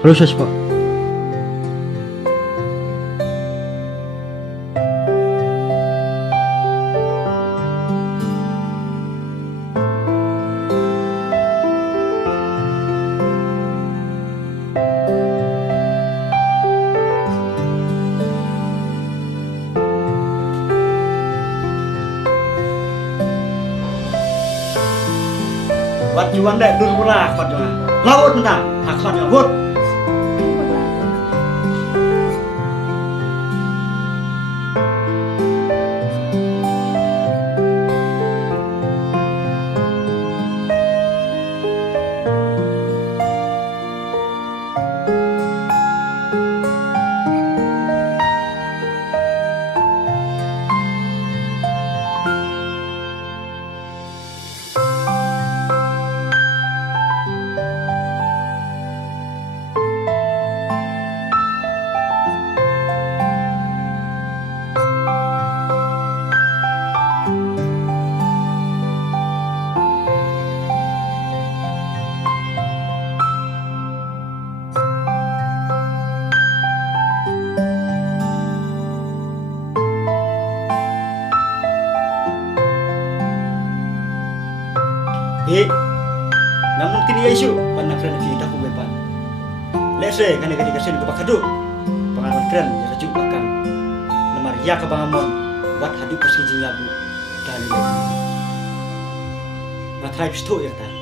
Proses po. Wat juan dek dul murah kot juan. Laut entah, hak kot juan. Wut. Namun kini isu pandang keren kita pun bepan. Lese kan negara kasih ke pakadu. Pengalaman keren ya rajuk akan nomor ya ke bangamon buat hadu persi jinyabu dan matrai pistu ya ta.